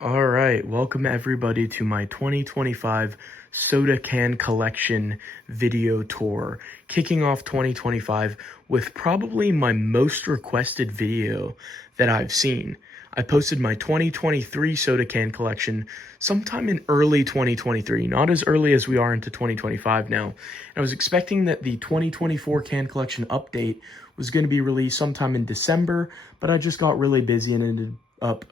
All right, welcome everybody to my 2025 soda can collection video tour. Kicking off 2025 with probably my most requested video that I've seen. I posted my 2023 soda can collection sometime in early 2023, not as early as we are into 2025 now. I was expecting that the 2024 can collection update was going to be released sometime in December, but I just got really busy and ended up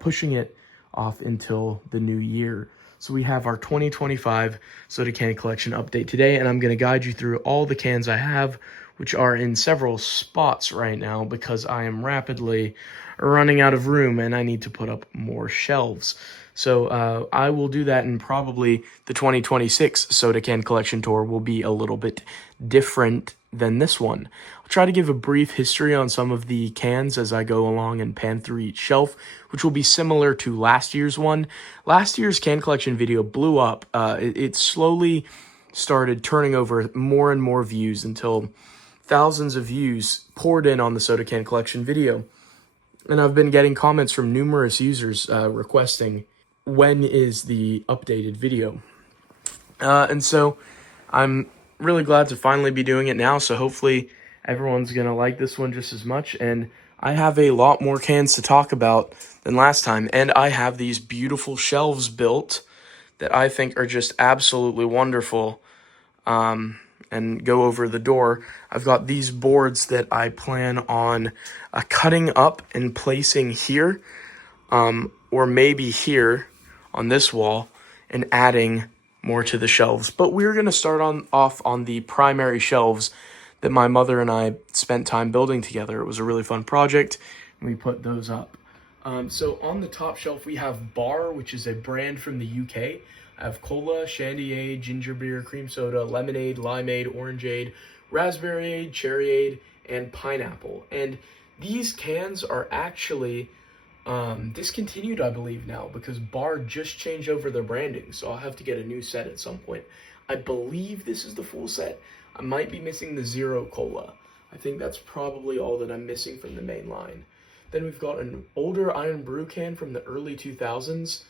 pushing it off until the new year. So we have our 2025 soda can collection update today, and I'm going to guide you through all the cans I have, which are in several spots right now because I am rapidly running out of room and I need to put up more shelves. So I will do that, and probably the 2026 soda can collection tour will be a little bit different than this one. I'll try to give a brief history on some of the cans as I go along and pan through each shelf, which will be similar to last year's one. Last year's can collection video blew up. It slowly started turning over more and more views until thousands of views poured in on the soda can collection video. And I've been getting comments from numerous users requesting when is the updated video. And so I'm really glad to finally be doing it now. So hopefully everyone's going to like this one just as much. And I have a lot more cans to talk about than last time. And I have these beautiful shelves built that I think are just absolutely wonderful. And go over the door. I've got these boards that I plan on cutting up and placing here, or maybe here on this wall, and adding more to the shelves. But we're going to start off on the primary shelves that my mother and I spent time building together. It was a really fun project, and we put those up. So on the top shelf, we have Bar, which is a brand from the UK. I have cola, shandyade, ginger beer, cream soda, lemonade, limeade, orangeade, raspberryade, cherryade, and pineapple. And these cans are actually discontinued, I believe, now because Bar just changed over their branding. So I'll have to get a new set at some point. I believe this is the full set. I might be missing the Zero Cola. I think that's probably all that I'm missing from the main line. Then we've got an older Iron Brew can from the early 2000s,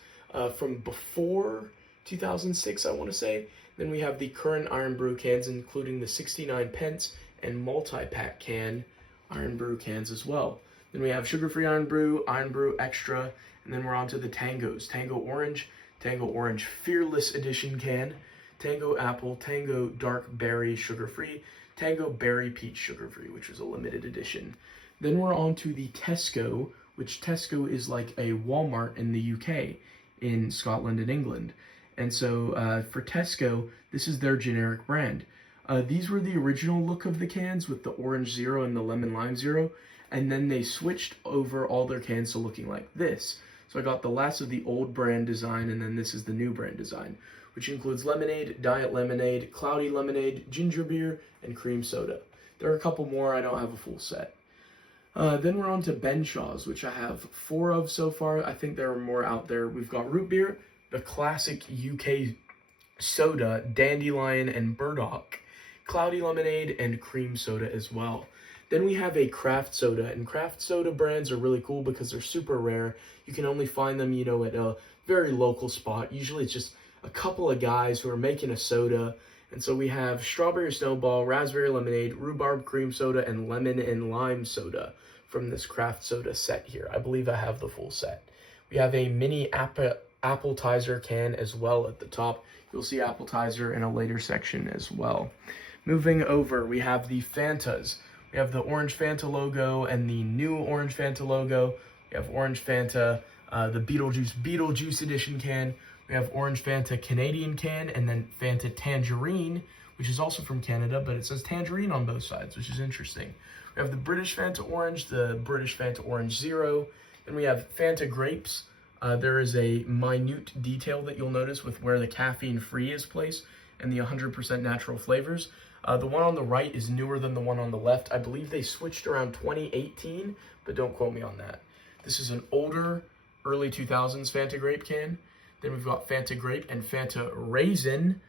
from before 2006, I want to say. Then we have the current Iron Brew cans, including the 69 pence and multi-pack can Iron Brew cans as well. Then we have sugar-free Iron Brew Extra, and then we're on to the Tangos. Tango Orange Fearless Edition can, Tango Apple, Tango Dark Berry Sugar-free, Tango Berry Peach Sugar-free, which is a limited edition. Then we're on to the Tesco, which Tesco is like a Walmart in the UK, in Scotland and England. And so for Tesco, this is their generic brand. These were the original look of the cans with the orange zero and the lemon lime zero. And then they switched over all their cans to looking like this. So I got the last of the old brand design, and then this is the new brand design, which includes lemonade, diet lemonade, cloudy lemonade, ginger beer, and cream soda. There are a couple more. I don't have a full set. Then we're on to Ben Shaw's, which I have 4 of so far. I think there are more out there. We've got root beer, the classic UK soda, dandelion and burdock, cloudy lemonade, and cream soda as well. Then we have a craft soda, and craft soda brands are really cool because they're super rare. You can only find them, at a very local spot. Usually it's just a couple of guys who are making a soda. And so we have strawberry snowball, raspberry lemonade, rhubarb cream soda, and lemon and lime soda from this craft soda set here. I believe I have the full set. We have a mini appetizer can as well at the top. You'll see appetizer in a later section as well. Moving over, we have the Fantas. We have the orange Fanta logo and the new orange Fanta logo. We have orange Fanta, the Beetlejuice edition can. We have orange Fanta Canadian can, and then Fanta Tangerine, which is also from Canada, but it says Tangerine on both sides, which is interesting. We have the British Fanta Orange, the British Fanta Orange Zero. Then we have Fanta Grapes. There is a minute detail that you'll notice with where the caffeine-free is placed and the 100% natural flavors. The one on the right is newer than the one on the left. I believe they switched around 2018, but don't quote me on that. This is an older, early 2000s Fanta Grape can. Then we've got Fanta Grape and Fanta Raisin,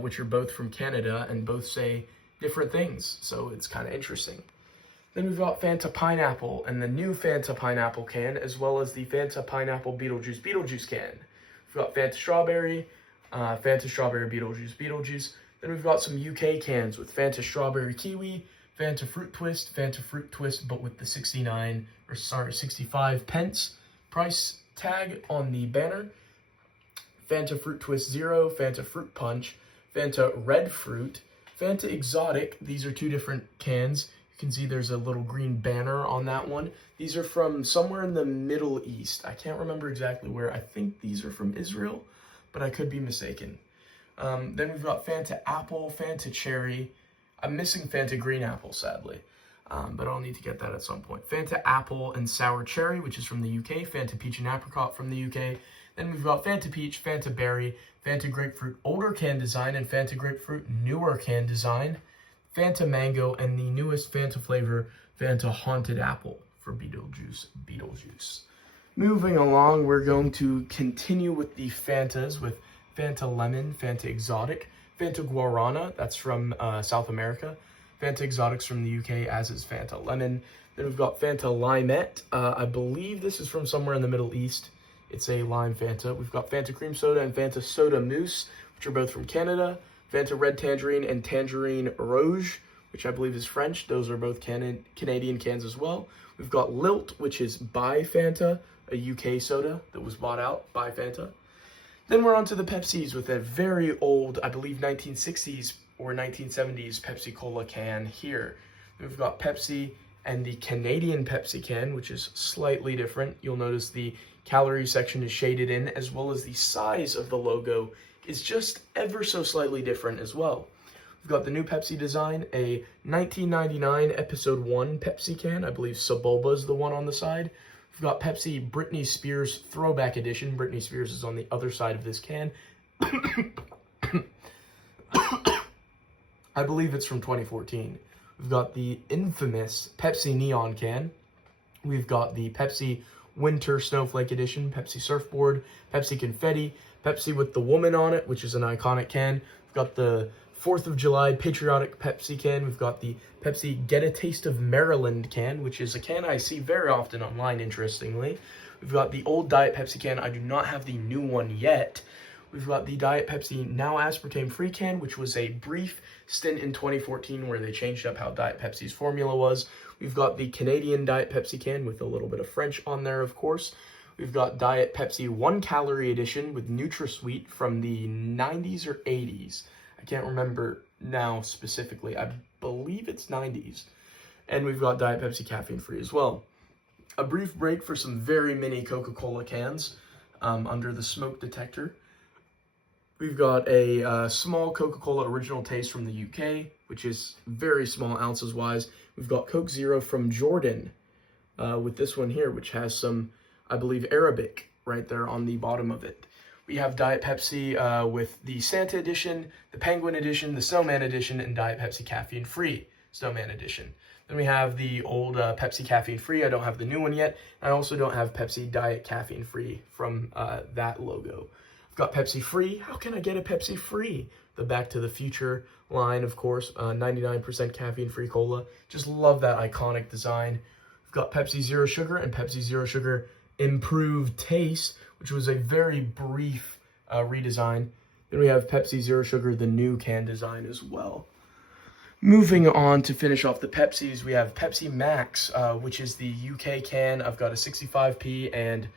which are both from Canada and both say different things, so it's kind of interesting. Then we've got Fanta Pineapple and the new Fanta Pineapple can, as well as the Fanta Pineapple Beetlejuice can. We've got Fanta Strawberry Beetlejuice. Then we've got some UK cans with Fanta Strawberry Kiwi, Fanta Fruit Twist, but with the 65 pence price tag on the banner. Fanta Fruit Twist Zero, Fanta Fruit Punch, Fanta Red Fruit, Fanta Exotic. These are two different cans. You can see there's a little green banner on that one. These are from somewhere in the Middle East. I can't remember exactly where. I think these are from Israel, but I could be mistaken. Then we've got Fanta Apple, Fanta Cherry. I'm missing Fanta Green Apple, sadly, but I'll need to get that at some point. Fanta Apple and Sour Cherry, which is from the UK. Fanta Peach and Apricot from the UK. Then we've got Fanta Peach, Fanta Berry, Fanta Grapefruit older can design, and Fanta Grapefruit newer can design. Fanta Mango, and the newest Fanta flavor, Fanta Haunted Apple for Beetlejuice. Moving along, we're going to continue with the Fantas with Fanta Lemon, Fanta Exotic, Fanta Guarana, that's from South America. Fanta Exotic's from the UK, as is Fanta Lemon. Then we've got Fanta Limette. I believe this is from somewhere in the Middle East. It's a lime Fanta. We've got Fanta Cream Soda and Fanta Soda Mousse, which are both from Canada. Fanta Red Tangerine and Tangerine Rouge, which I believe is French. Those are both Canadian cans as well. We've got Lilt, which is by Fanta, a UK soda that was bought out by Fanta. Then we're on to the Pepsis with a very old, I believe 1960s or 1970s Pepsi Cola can here. We've got Pepsi and the Canadian Pepsi can, which is slightly different. You'll notice the calorie section is shaded in, as well as the size of the logo is just ever so slightly different as well. We've got the new Pepsi design, a 1999 Episode 1 Pepsi can. I believe Sebulba is the one on the side. We've got Pepsi Britney Spears Throwback Edition. Britney Spears is on the other side of this can. I believe it's from 2014. We've got the infamous Pepsi Neon can. We've got the Pepsi Winter Snowflake Edition, Pepsi Surfboard, Pepsi Confetti, Pepsi with the woman on it, which is an iconic can. We've got the 4th of July Patriotic Pepsi can. We've got the Pepsi Get a Taste of Maryland can, which is a can I see very often online, interestingly. We've got the old Diet Pepsi can. I do not have the new one yet. We've got the Diet Pepsi Now Aspartame Free can, which was a brief stint in 2014 where they changed up how Diet Pepsi's formula was. We've got the Canadian Diet Pepsi can with a little bit of French on there, of course. We've got Diet Pepsi 1 Calorie Edition with NutraSweet from the 90s or 80s. I can't remember now specifically. I believe it's 90s. And we've got Diet Pepsi Caffeine Free as well. A brief break for some very mini Coca-Cola cans under the smoke detector. We've got a small Coca-Cola Original Taste from the UK, which is very small ounces wise. We've got Coke Zero from Jordan with this one here, which has some, I believe, Arabic right there on the bottom of it. We have Diet Pepsi with the Santa Edition, the Penguin Edition, the Snowman Edition, and Diet Pepsi Caffeine Free Snowman Edition. Then we have the old Pepsi Caffeine Free. I don't have the new one yet. I also don't have Pepsi Diet Caffeine Free from that logo. I've got Pepsi Free. How can I get a Pepsi Free? The Back to the Future line, of course, 99% caffeine-free cola. Just love that iconic design. We've got Pepsi Zero Sugar and Pepsi Zero Sugar Improved Taste, which was a very brief redesign. Then we have Pepsi Zero Sugar, the new can design as well. Moving on to finish off the Pepsis, we have Pepsi Max, which is the UK can. I've got a 65p and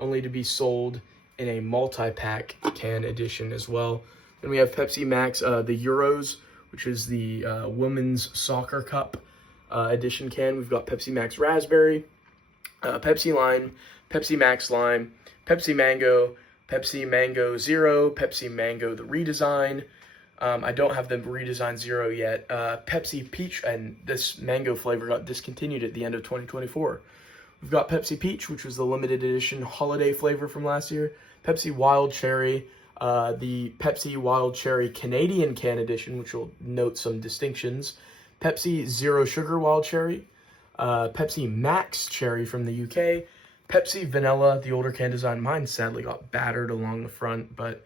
only to be sold in a multi-pack can edition as well. Then we have Pepsi Max, the Euros, which is the Women's Soccer Cup edition can. We've got Pepsi Max Raspberry, Pepsi Lime, Pepsi Max Lime, Pepsi Mango Zero, Pepsi Mango the redesign. I don't have the redesign Zero yet. Pepsi Peach, and this mango flavor got discontinued at the end of 2024. We've got Pepsi Peach, which was the limited edition holiday flavor from last year. Pepsi Wild Cherry, the Pepsi Wild Cherry Canadian can edition, which will note some distinctions. Pepsi Zero Sugar Wild Cherry, Pepsi Max Cherry from the UK, Pepsi Vanilla, the older can design. Mine sadly got battered along the front, but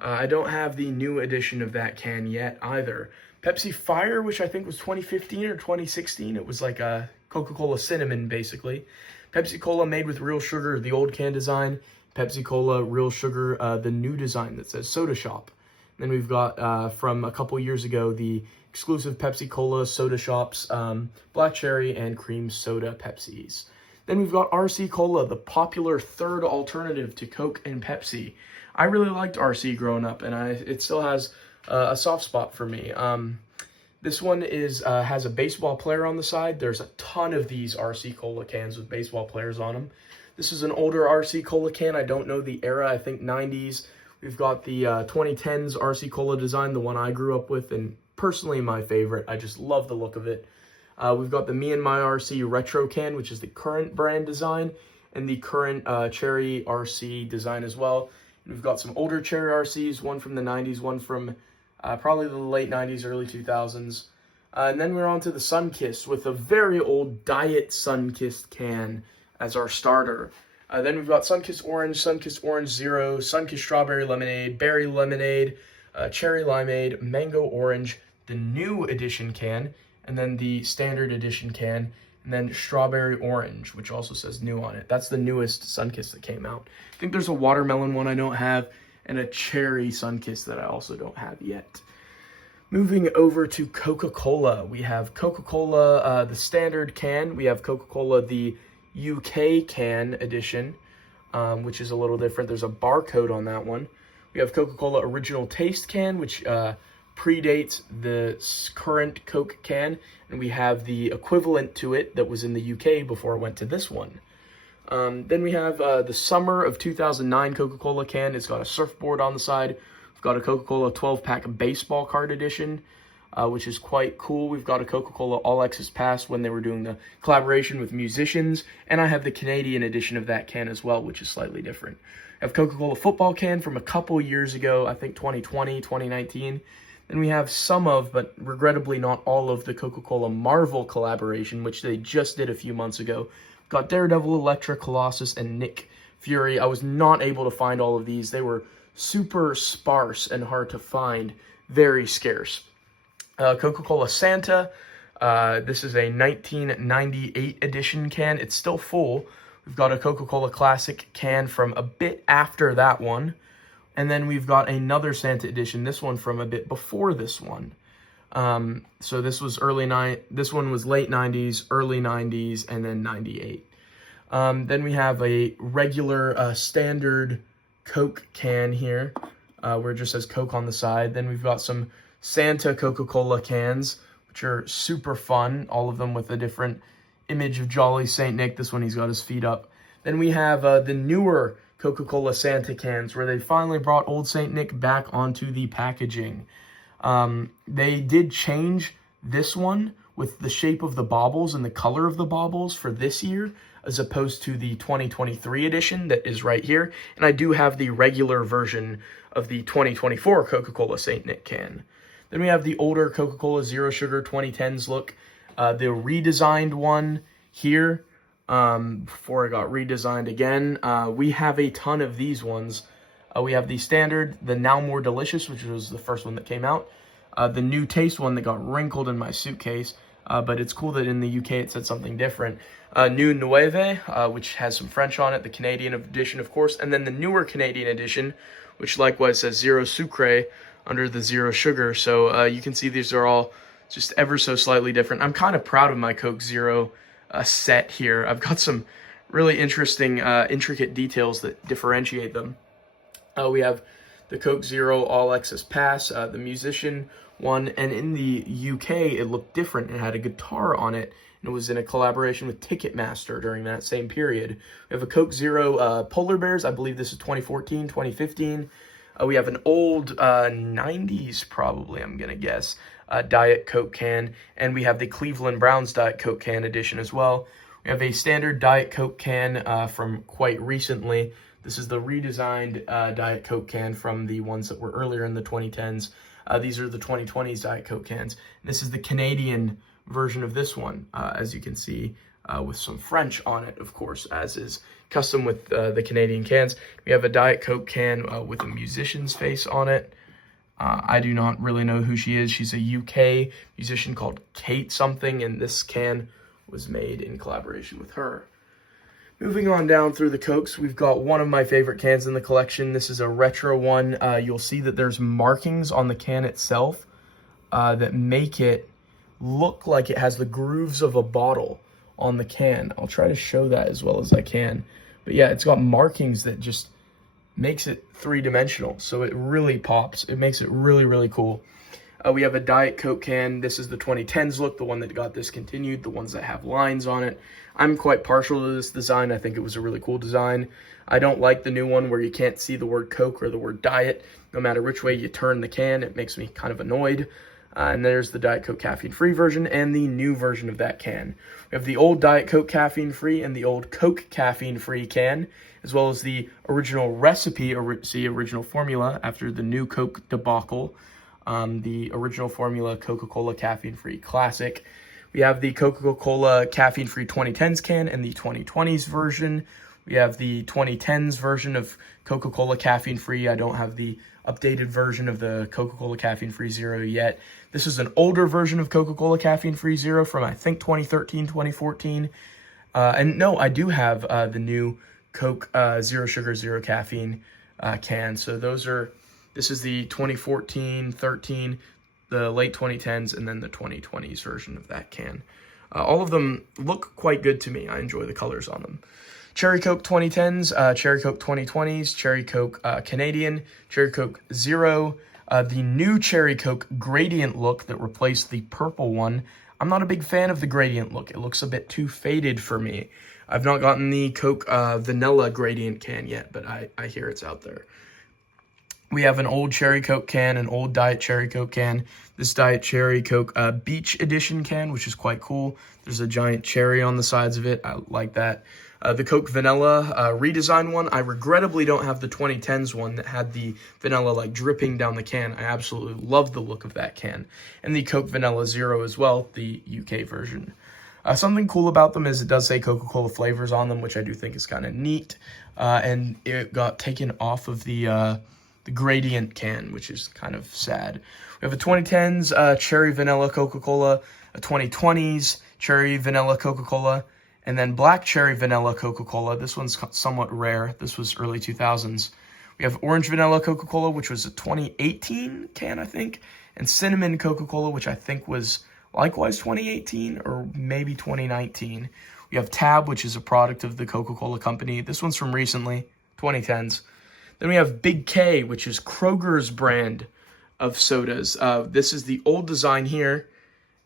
I don't have the new edition of that can yet either. Pepsi Fire, which I think was 2015 or 2016. It was like a Coca-Cola cinnamon, basically. Pepsi Cola made with real sugar, the old can design. Pepsi Cola real sugar, the new design that says Soda Shop. Then we've got, from a couple years ago, the exclusive Pepsi Cola Soda Shops, Black Cherry and Cream Soda Pepsis. Then we've got RC Cola, the popular third alternative to Coke and Pepsi. I really liked RC growing up, and it still has a soft spot for me. This one has a baseball player on the side. There's a ton of these RC Cola cans with baseball players on them. This is an older RC Cola can. I don't know the era. I think 90s. We've got the 2010s RC Cola design, the one I grew up with, and personally my favorite. I just love the look of it. We've got the Me and My RC Retro can, which is the current brand design, and the current Cherry RC design as well. And we've got some older Cherry RCs, one from the 90s, one from probably the late 90s, early 2000s. And then we're on to the Sunkist with a very old Diet Sunkist can as our starter. Then we've got Sunkist Orange Zero, Sunkist Strawberry Lemonade, Berry Lemonade, Cherry Limeade, Mango Orange, the new edition can, and then the standard edition can, and then Strawberry Orange, which also says new on it. That's the newest Sunkist that came out. I think there's a watermelon one I don't have, and a cherry Sunkist that I also don't have yet. Moving over to Coca-Cola, we have Coca-Cola, the standard can. We have Coca-Cola, the UK can edition, which is a little different. There's a barcode on that one. We have Coca-Cola Original Taste can, which predates the current Coke can, and we have the equivalent to it that was in the UK before it went to this one. Then we have the Summer of 2009 Coca-Cola can. It's got a surfboard on the side. We've got a Coca-Cola 12-pack baseball card edition, which is quite cool. We've got a Coca-Cola All Access Pass when they were doing the collaboration with musicians, and I have the Canadian edition of that can as well, which is slightly different. I have Coca-Cola football can from a couple years ago, I think 2020, 2019. Then we have some of, but regrettably not all of, the Coca-Cola Marvel collaboration, which they just did a few months ago. Got Daredevil, Elektra, Colossus, and Nick Fury. I was not able to find all of these. They were super sparse and hard to find, very scarce. Coca-Cola Santa, this is a 1998 edition can. It's still full. We've got a Coca-Cola Classic can from a bit after that one. And then we've got another Santa edition, this one from a bit before this one. So this was this one was late 90s, early 90s, and then 98. Then we have a regular standard Coke can here, where it just says Coke on the side. Then we've got some Santa Coca-Cola cans, which are super fun, all of them with a different image of Jolly St. Nick. This one, he's got his feet up. Then we have the newer Coca-Cola Santa cans, where they finally brought Old St. Nick back onto the packaging. They did change this one with the shape of the baubles and the color of the baubles for this year, as opposed to the 2023 edition that is right here. And I do have the regular version of the 2024 Coca-Cola St. Nick can. Then we have the older Coca-Cola Zero Sugar 2010s look, the redesigned one here, before it got redesigned again. We have a ton of these ones. We have the standard, the Now More Delicious, which was the first one that came out. The New Taste one that got wrinkled in my suitcase, but it's cool that in the UK it said something different. New Nueve, which has some French on it, the Canadian edition, of course, and then the newer Canadian edition, which likewise says Zero Sucre under the Zero Sugar. So you can see these are all just ever so slightly different. I'm kind of proud of my Coke Zero set here. I've got some really interesting, intricate details that differentiate them. We have the Coke Zero All Access Pass, the musician one, and in the UK it looked different. It had a guitar on it, and it was in a collaboration with Ticketmaster during that same period. We have a Coke Zero Polar Bears. I believe this is 2014, 2015. We have an old 90s, probably, I'm going to guess, Diet Coke can, and we have the Cleveland Browns Diet Coke can edition as well. We have a standard Diet Coke can from quite recently. This is the redesigned Diet Coke can from the ones that were earlier in the 2010s. These are the 2020s Diet Coke cans. This is the Canadian version of this one, as you can see, with some French on it, of course, as is custom with the Canadian cans. We have a Diet Coke can with a musician's face on it. I do not really know who she is. She's a UK musician called Kate something, and this can was made in collaboration with her. Moving on down through the Cokes, we've got one of my favorite cans in the collection. This is a retro one. You'll see that there's markings on the can itself that make it look like it has the grooves of a bottle on the can. I'll try to show that as well as I can. But yeah, it's got markings that just makes it three-dimensional, so it really pops. It makes it really, really cool. We have a Diet Coke can. This is the 2010s look, the one that got discontinued, the ones that have lines on it. I'm quite partial to this design. I think it was a really cool design. I don't like the new one where you can't see the word Coke or the word Diet. No matter which way you turn the can, it makes me kind of annoyed. And there's the Diet Coke caffeine-free version and the new version of that can. We have the old Diet Coke caffeine-free and the old Coke caffeine-free can, as well as the original recipe, original formula after the new Coke debacle. The original formula Coca-Cola caffeine-free classic. We have the Coca-Cola caffeine-free 2010s can and the 2020s version. We have the 2010s version of Coca-Cola caffeine-free. I don't have the updated version of the Coca-Cola caffeine-free Zero yet. This is an older version of Coca-Cola caffeine-free Zero from, I think, 2013, 2014. And no, I do have the new Coke Zero Sugar, Zero Caffeine can. So this is the 2014, 13, the late 2010s, and then the 2020s version of that can. All of them look quite good to me. I enjoy the colors on them. Cherry Coke 2010s, Cherry Coke 2020s, Cherry Coke Canadian, Cherry Coke Zero, the new Cherry Coke gradient look that replaced the purple one. I'm not a big fan of the gradient look. It looks a bit too faded for me. I've not gotten the Coke vanilla gradient can yet, but I hear it's out there. We have an old Cherry Coke can, an old Diet Cherry Coke can, this Diet Cherry Coke Beach Edition can, which is quite cool. There's a giant cherry on the sides of it. I like that. The Coke Vanilla redesign one. I regrettably don't have the 2010s one that had the vanilla like dripping down the can. I absolutely love the look of that can. And the Coke Vanilla Zero as well, the UK version. Something cool about them is it does say Coca-Cola flavors on them, which I do think is kind of neat. And it got taken off of the gradient can, which is kind of sad. We have a 2010s cherry vanilla Coca-Cola, a 2020s cherry vanilla Coca-Cola, and then black cherry vanilla Coca-Cola. This one's somewhat rare. This was early 2000s. We have orange vanilla Coca-Cola, which was a 2018 can, I think, and cinnamon Coca-Cola, which I think was likewise 2018 or maybe 2019. We have Tab, which is a product of the Coca-Cola company. This one's from recently, 2010s. Then we have Big K, which is Kroger's brand of sodas. This is the old design here,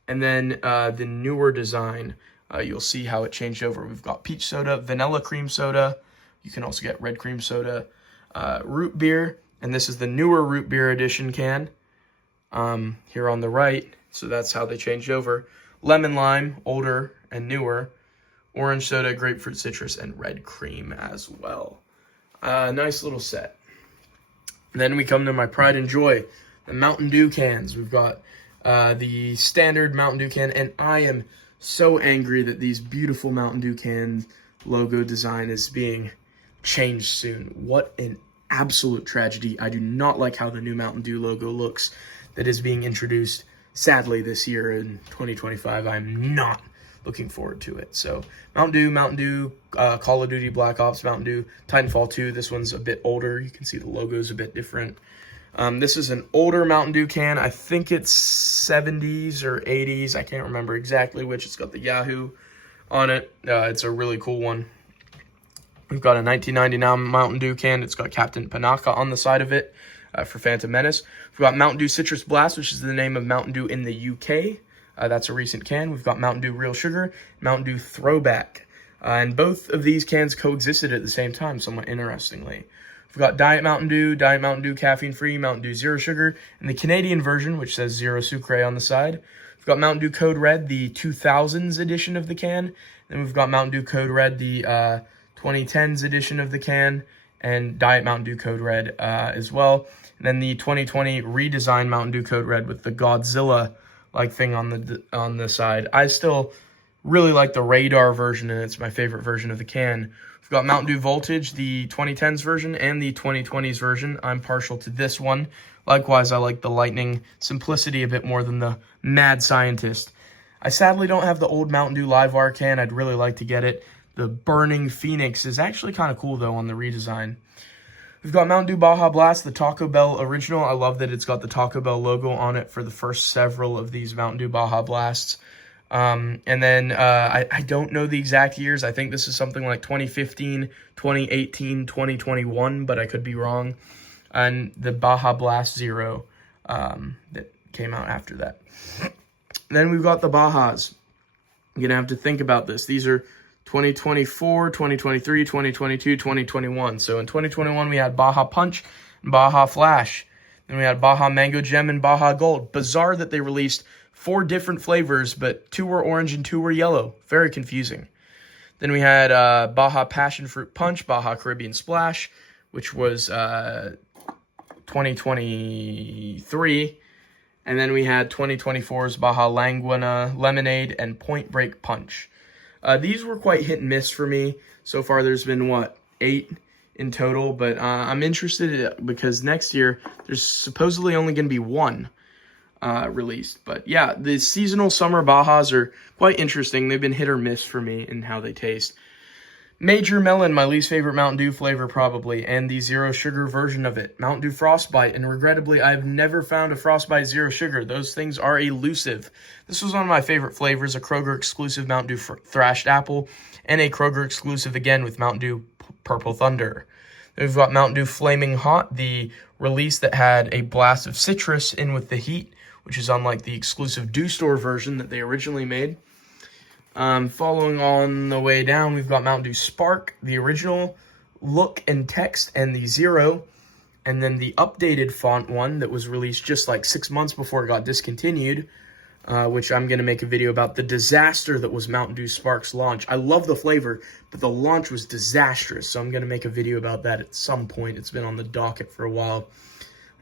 and then the newer design. You'll see how it changed over. We've got peach soda, vanilla cream soda. You can also get red cream soda, root beer, and this is the newer root beer edition can here on the right. So that's how they changed over. Lemon lime, older and newer. Orange soda, grapefruit citrus, and red cream as well. Nice little set. And then we come to my pride and joy, the Mountain Dew cans. We've got the standard Mountain Dew can, and I am so angry that these beautiful Mountain Dew can logo design is being changed soon. What an absolute tragedy. I do not like how the new Mountain Dew logo looks that is being introduced, sadly, this year in 2025. I'm not looking forward to it. So Mountain Dew, Call of Duty Black Ops, Mountain Dew, Titanfall 2. This one's a bit older. You can see the logo's a bit different. This is an older Mountain Dew can. I think it's 70s or 80s. I can't remember exactly which. It's got the Yahoo on it. It's a really cool one. We've got a 1999 Mountain Dew can. It's got Captain Panaka on the side of it for Phantom Menace. We've got Mountain Dew Citrus Blast, which is the name of Mountain Dew in the UK. That's a recent can. We've got Mountain Dew Real Sugar, Mountain Dew Throwback. And both of these cans coexisted at the same time, somewhat interestingly. We've got Diet Mountain Dew Caffeine-Free, Mountain Dew Zero Sugar, and the Canadian version, which says Zero Sucre on the side. We've got Mountain Dew Code Red, the 2000s edition of the can. Then we've got Mountain Dew Code Red, the 2010s edition of the can, and Diet Mountain Dew Code Red as well. And then the 2020 redesigned Mountain Dew Code Red with the Godzilla like thing on the side. I still Really like the Radar version, and it's my favorite version of the can. We've got Mountain Dew Voltage, the 2010s version, and the 2020s version. I'm partial to this one. Likewise, I like the Lightning Simplicity a bit more than the Mad Scientist. I sadly don't have the old Mountain Dew Live R can. I'd really like to get it. The Burning Phoenix is actually kind of cool, though, on the redesign. We've got Mountain Dew Baja Blast, the Taco Bell original. I love that it's got the Taco Bell logo on it for the first several of these Mountain Dew Baja Blasts. And then I don't know the exact years. I think this is something like 2015, 2018, 2021, but I could be wrong. And the Baja Blast Zero that came out after that. Then we've got the Bajas. You're going to have to think about this. These are 2024, 2023, 2022, 2021. So in 2021, we had Baja Punch and Baja Flash. Then we had Baja Mango Gem and Baja Gold. Bizarre that they released 4 different flavors, but 2 were orange and 2 were yellow. Very confusing. Then we had Baja Passion Fruit Punch, Baja Caribbean Splash, which was 2023. And then we had 2024's Baja Languina Lemonade and Point Break Punch. These were quite hit and miss for me. So far, there's been, 8 in total. But I'm interested because next year, there's supposedly only going to be 1 released. But yeah, the seasonal summer Bajas are quite interesting. They've been hit or miss for me in how they taste. Major Melon, my least favorite Mountain Dew flavor probably, and the zero sugar version of it. Mountain Dew Frostbite, and regrettably, I've never found a Frostbite zero sugar. Those things are elusive. This was one of my favorite flavors, a Kroger exclusive Mountain Dew Thrashed Apple, and a Kroger exclusive again with Mountain Dew Purple Thunder. Then we've got Mountain Dew Flaming Hot, the release that had a blast of citrus in with the heat, which is unlike the exclusive Dew Store version that they originally made. Following on the way down, we've got Mountain Dew Spark, the original look and text, and the zero, and then the updated font one that was released just like 6 months before it got discontinued, which I'm going to make a video about the disaster that was Mountain Dew Spark's launch. I love the flavor, but the launch was disastrous, so I'm going to make a video about that at some point. It's been on the docket for a while.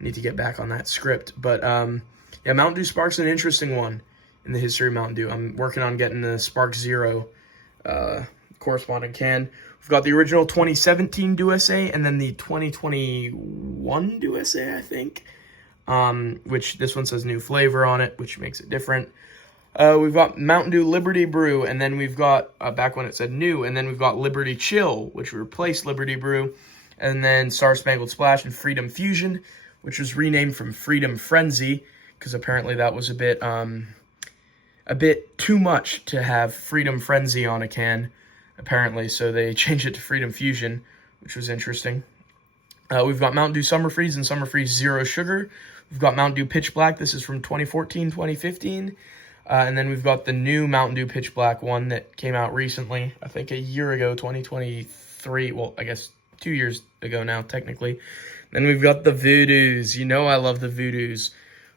I need to get back on that script, but yeah, Mountain Dew Spark's an interesting one in the history of Mountain Dew. I'm working on getting the Spark Zero corresponding can. We've got the original 2017 Dew SA and then the 2021 Dew SA, I think, which this one says new flavor on it, which makes it different. We've got Mountain Dew Liberty Brew, and then we've got, back when it said new, and then we've got Liberty Chill, which replaced Liberty Brew, and then Star Spangled Splash and Freedom Fusion, which was renamed from Freedom Frenzy, because apparently that was a bit too much to have Freedom Frenzy on a can, apparently, so they changed it to Freedom Fusion, which was interesting. We've got Mountain Dew Summer Freeze and Summer Freeze Zero Sugar. We've got Mountain Dew Pitch Black. This is from 2014, 2015. And then we've got the new Mountain Dew Pitch Black one that came out recently, I think a year ago, 2023. Well, I guess 2 years ago now, technically. Then we've got the Voodoos. You know I love the Voodoos.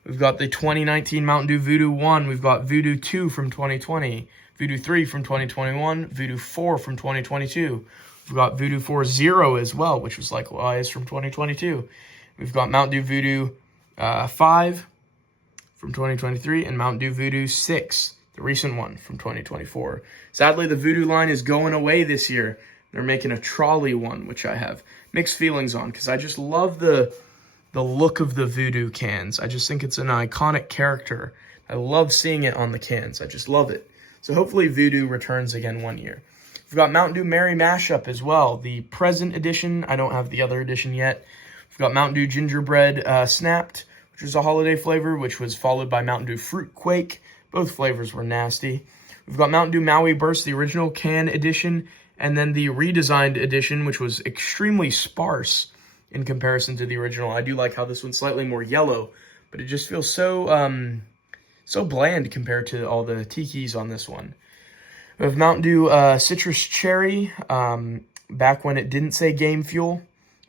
We've got the 2019 Mountain Dew Voodoo 1. We've got Voodoo 2 from 2020. Voodoo 3 from 2021. Voodoo 4 from 2022. We've got Voodoo 4 Zero as well, which was likewise from 2022. We've got Mountain Dew Voodoo 5 from 2023 and Mountain Dew Voodoo 6, the recent one from 2024. Sadly, the Voodoo line is going away this year. They're making a trolley one, which I have mixed feelings on because I just love the look of the Voodoo cans. I just think it's an iconic character. I love seeing it on the cans. I just love it. So hopefully Voodoo returns again one year. We've got Mountain Dew Merry Mashup as well. The present edition. I don't have the other edition yet. We've got Mountain Dew Gingerbread Snapped, which was a holiday flavor, which was followed by Mountain Dew Fruit Quake. Both flavors were nasty. We've got Mountain Dew Maui Burst, the original can edition, and then the redesigned edition, which was extremely sparse in comparison to the original. I do like how this one's slightly more yellow, but it just feels so so bland compared to all the tikis on this one. We have Mountain Dew Citrus Cherry, back when it didn't say Game Fuel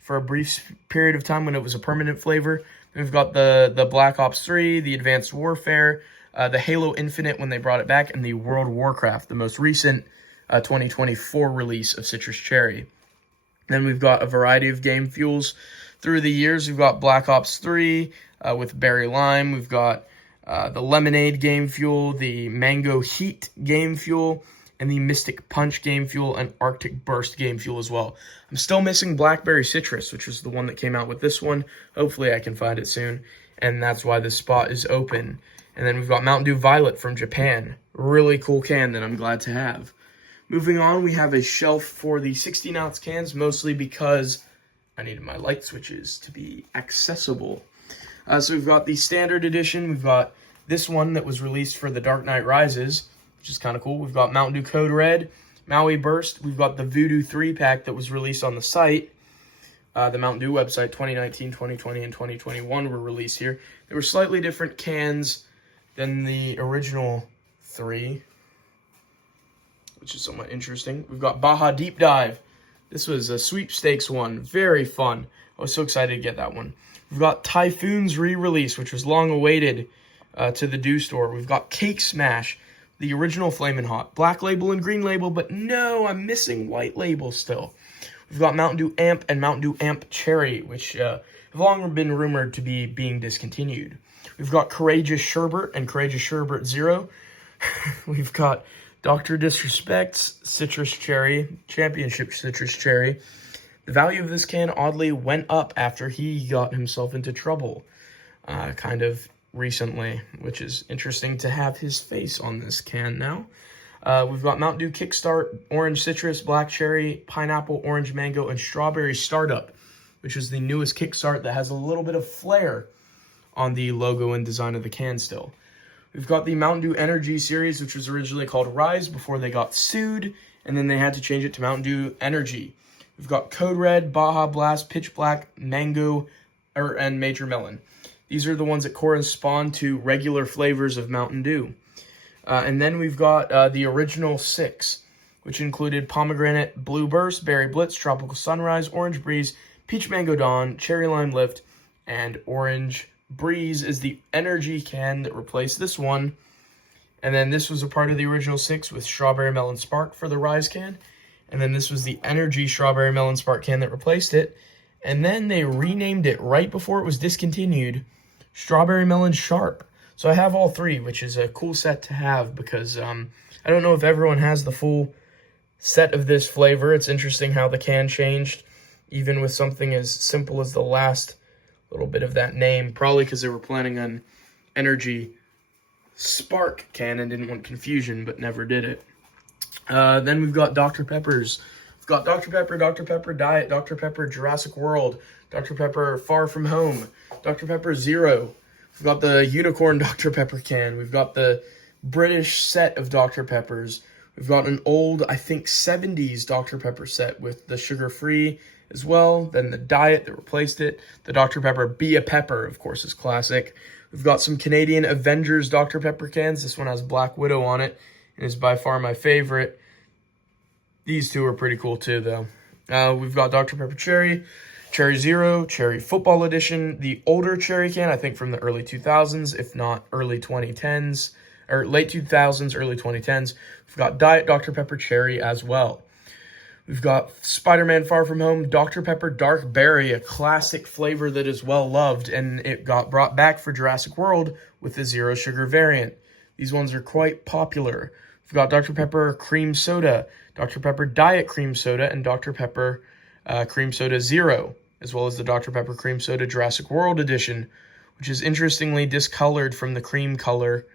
for a brief period of time when it was a permanent flavor. We've got the Black Ops 3, the Advanced Warfare, the Halo Infinite when they brought it back, and the World of Warcraft, the most recent 2024 release of Citrus Cherry. Then we've got a variety of game fuels through the years. We've got Black Ops 3 with Berry Lime. We've got the Lemonade Game Fuel, the Mango Heat Game Fuel, and the Mystic Punch Game Fuel, and Arctic Burst Game Fuel as well. I'm still missing Blackberry Citrus, which was the one that came out with this one. Hopefully I can find it soon, and that's why this spot is open. And then we've got Mountain Dew Violet from Japan. Really cool can that I'm glad to have. Moving on, we have a shelf for the 16-ounce cans, mostly because I needed my light switches to be accessible. So we've got the standard edition. We've got this one that was released for The Dark Knight Rises, which is kind of cool. We've got Mountain Dew Code Red, Maui Burst. We've got the Voodoo 3-pack that was released on the site. The Mountain Dew website, 2019, 2020, and 2021 were released here. They were slightly different cans than the original 3, which is somewhat interesting. We've got Baja Deep Dive. This was a sweepstakes one. Very fun. I was so excited to get that one. We've got Typhoon's re-release, which was long awaited to the Dew store. We've got Cake Smash, the original Flamin' Hot. Black label and green label, but no, I'm missing white label still. We've got Mountain Dew Amp and Mountain Dew Amp Cherry, which have long been rumored to be being discontinued. We've got Courageous Sherbet and Courageous Sherbet Zero. We've got Dr. Disrespect's Citrus Cherry, Championship Citrus Cherry. The value of this can oddly went up after he got himself into trouble kind of recently, which is interesting to have his face on this can now. We've got Mountain Dew Kickstart, Orange Citrus, Black Cherry, Pineapple, Orange Mango, and Strawberry Startup, which is the newest Kickstart that has a little bit of flair on the logo and design of the can still. We've got the Mountain Dew Energy series, which was originally called Rise before they got sued, and then they had to change it to Mountain Dew Energy. We've got Code Red, Baja Blast, Pitch Black, Mango, and Major Melon. These are the ones that correspond to regular flavors of Mountain Dew. And then we've got the original 6, which included Pomegranate, Blue Burst, Berry Blitz, Tropical Sunrise, Orange Breeze, Peach Mango Dawn, Cherry Lime Lift, and Orange Breeze is the energy can that replaced this one. And then this was a part of the original 6 with Strawberry Melon Spark for the Rise can. And then this was the Energy Strawberry Melon Spark can that replaced it. And then they renamed it right before it was discontinued, Strawberry Melon Sharp. So I have all 3, which is a cool set to have because I don't know if everyone has the full set of this flavor. It's interesting how the can changed, even with something as simple as the last little bit of that name, probably because they were planning on Energy Spark can and didn't want confusion, but never did it. Then we've got Dr. Pepper's. We've got Dr. Pepper Diet, Dr. Pepper Jurassic World, Dr. Pepper Far From Home, Dr. Pepper Zero. We've got the Unicorn Dr. Pepper can. We've got the British set of Dr. Peppers. We've got an old, I think, 70s Dr. Pepper set with the sugar-free as well. Then the Diet that replaced it. The Dr. Pepper Be a Pepper, of course, is classic. We've got some Canadian Avengers Dr. Pepper cans. This one has Black Widow on it and is by far my favorite. These two are pretty cool too, though. We've got Dr. Pepper Cherry, Cherry Zero, Cherry Football Edition, the older Cherry can, I think from the early 2000s, if not early 2010s, or late 2000s, early 2010s. We've got Diet Dr. Pepper Cherry as well. We've got Spider-Man Far From Home, Dr. Pepper Dark Berry, a classic flavor that is well loved, and it got brought back for Jurassic World with the zero sugar variant. These ones are quite popular. We've got Dr. Pepper Cream Soda, Dr. Pepper Diet Cream Soda, and Dr. Pepper Cream Soda Zero, as well as the Dr. Pepper Cream Soda Jurassic World Edition, which is interestingly discolored from the cream color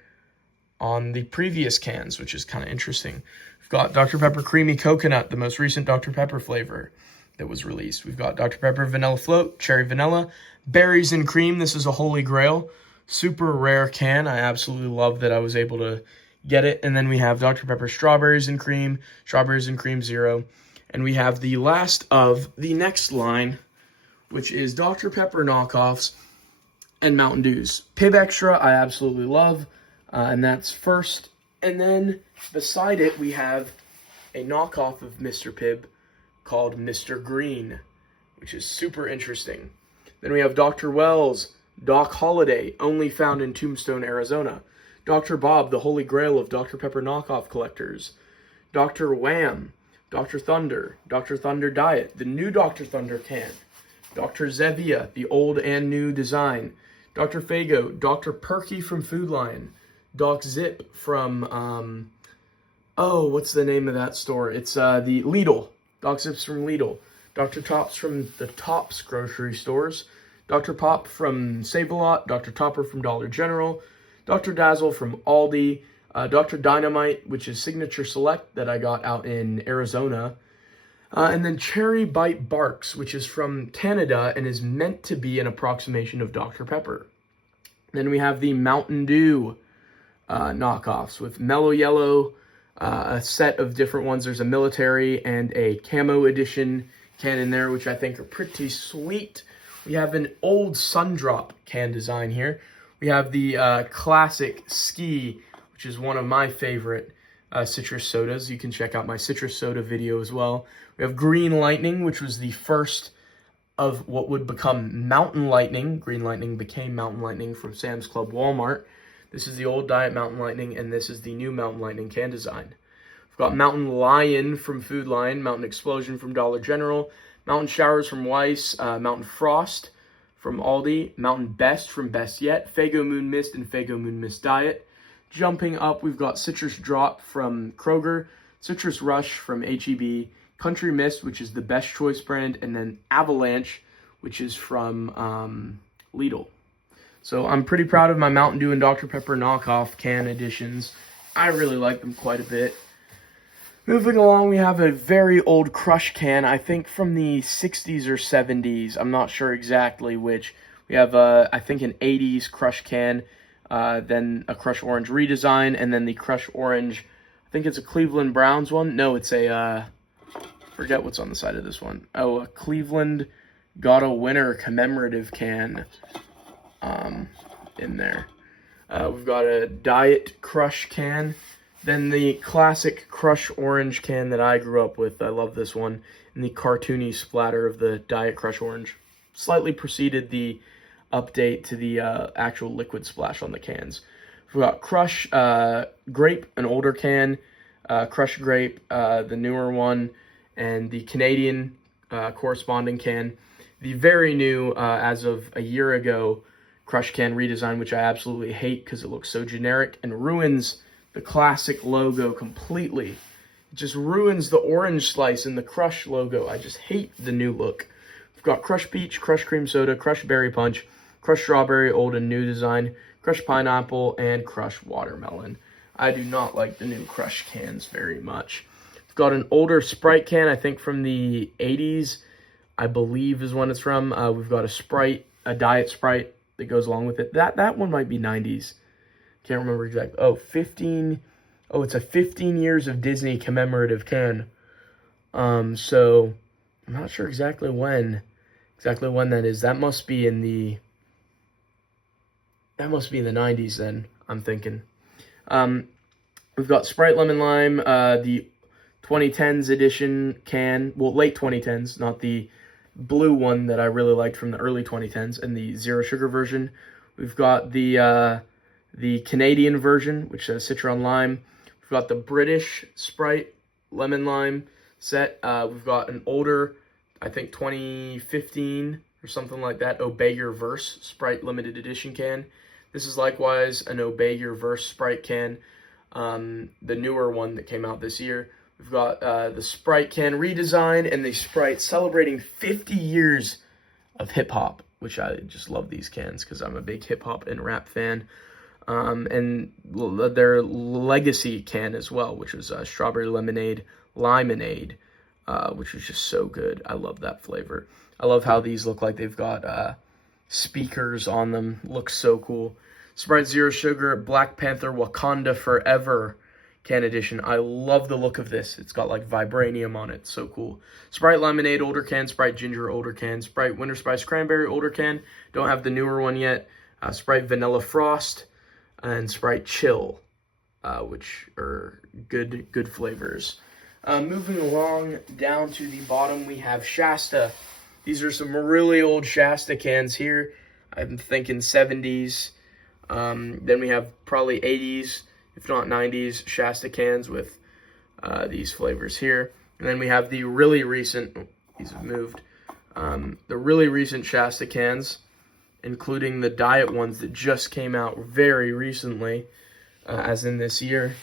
on the previous cans, which is kind of interesting. We've got Dr. Pepper Creamy Coconut, the most recent Dr. Pepper flavor that was released. We've got Dr. Pepper Vanilla Float, Cherry Vanilla, Berries and Cream. This is a holy grail. Super rare can. I absolutely love that I was able to get it. And then we have Dr. Pepper Strawberries and Cream Zero. And we have the last of the next line, which is Dr. Pepper Knockoffs and Mountain Dews. Pib Extra, I absolutely love, and that's first. And then beside it, we have a knockoff of Mr. Pibb called Mr. Green, which is super interesting. Then we have Dr. Wells, Doc Holiday, only found in Tombstone, Arizona. Dr. Bob, the holy grail of Dr. Pepper knockoff collectors. Dr. Wham, Dr. Thunder Diet, the new Dr. Thunder can. Dr. Zevia, the old and new design. Dr. Faygo, Dr. Perky from Food Lion, Doc Zip from, oh, what's the name of that store? It's the Lidl. Doc Zip's from Lidl. Dr. Tops from the Tops grocery stores. Dr. Pop from Save-A-Lot. Dr. Topper from Dollar General. Dr. Dazzle from Aldi. Dr. Dynamite, which is Signature Select that I got out in Arizona. And then Cherry Bite Barks, which is from Canada and is meant to be an approximation of Dr. Pepper. Then we have the Mountain Dew knockoffs with Mellow Yellow, a set of different ones. There's a military and a camo edition can in there, which I think are pretty sweet. We have an old Sundrop can design here. We have the classic Ski, which is one of my favorite citrus sodas. You can check out my citrus soda video as well. We have Green Lightning, which was the first of what would become Mountain Lightning. Green Lightning became Mountain Lightning from Sam's Club Walmart. This is the old Diet Mountain Lightning, and this is the new Mountain Lightning can design. We've got Mountain Lion from Food Lion, Mountain Explosion from Dollar General, Mountain Showers from Weiss, Mountain Frost from Aldi, Mountain Best from Best Yet, Faygo Moon Mist and Faygo Moon Mist Diet. Jumping up, we've got Citrus Drop from Kroger, Citrus Rush from H-E-B, Country Mist, which is the Best Choice brand, and then Avalanche, which is from Lidl. So I'm pretty proud of my Mountain Dew and Dr. Pepper knockoff can editions. I really like them quite a bit. Moving along, we have a very old Crush can, I think from the 60s or 70s. I'm not sure exactly which. We have, I think, an 80s Crush can, then a Crush Orange redesign, and then the Crush Orange, I think it's a Cleveland Browns one. No, it's a, forget what's on the side of this one. Oh, a Cleveland Got a Winner commemorative can in there. We've got a Diet Crush can. Then the classic Crush Orange can that I grew up with. I love this one. And the cartoony splatter of the Diet Crush Orange. Slightly preceded the update to the actual liquid splash on the cans. We've got Crush Grape, an older can. Crush Grape, the newer one. And the Canadian corresponding can. The very new, as of a year ago, Crush can redesign, which I absolutely hate because it looks so generic and ruins the classic logo completely. It just ruins the orange slice in the Crush logo. I just hate the new look. We've got Crush Peach, Crush Cream Soda, Crush Berry Punch, Crush Strawberry, old and new design, Crush Pineapple, and Crush Watermelon. I do not like the new Crush cans very much. We've got an older Sprite can, I think from the 80s, I believe is when it's from. We've got a Sprite, a Diet Sprite that goes along with it. That one might be 90s. Can't remember exactly. Oh, 15. Oh, it's a 15 years of Disney commemorative can. So I'm not sure exactly when that is. That must be in the 90s then, I'm thinking. We've got Sprite Lemon Lime, the 2010s edition can. Well, late 2010s, not the blue one that I really liked from the early 2010s, and the zero sugar version. We've got the Canadian version, which says Citron Lime. We've got the British Sprite Lemon Lime set. We've got an older, I think 2015 or something like that, Obey Your Verse Sprite Limited Edition can. This is likewise an Obey Your Verse Sprite can, the newer one that came out this year. We've got the Sprite can redesign and the Sprite celebrating 50 years of hip-hop, which I just love these cans because I'm a big hip-hop and rap fan. And their Legacy can as well, which was Strawberry Lemonade Limonade, which was just so good. I love that flavor. I love how these look like they've got speakers on them. Looks so cool. Sprite Zero Sugar Black Panther Wakanda Forever can edition. I love the look of this. It's got like vibranium on it. So cool. Sprite Lemonade older can, Sprite Ginger older can, Sprite Winter Spice Cranberry older can. Don't have the newer one yet. Sprite Vanilla Frost and Sprite Chill, which are good flavors. Moving along down to the bottom, we have Shasta. These are some really old Shasta cans here. I'm thinking 70s. Then we have probably 80s, if not 90s, Shasta cans with these flavors here. And then we have the really recent, these have moved, the really recent Shasta cans. including the diet ones that just came out very recently, as in this year.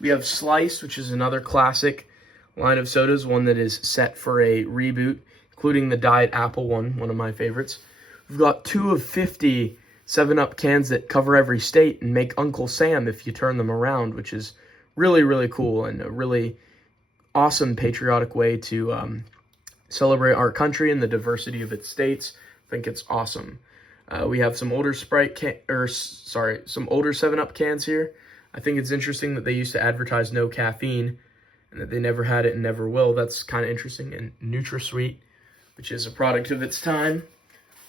We have Slice, which is another classic line of sodas, one that is set for a reboot, including the Diet Apple one of my favorites. We've got 2 of 50 7-Up cans that cover every state and make Uncle Sam if you turn them around, which is really, really cool and a really awesome patriotic way to celebrate our country and the diversity of its states. I think it's awesome. We have some older some older 7-Up cans here. I think it's interesting that they used to advertise no caffeine and that they never had it and never will. That's kind of interesting. And NutraSweet, which is a product of its time.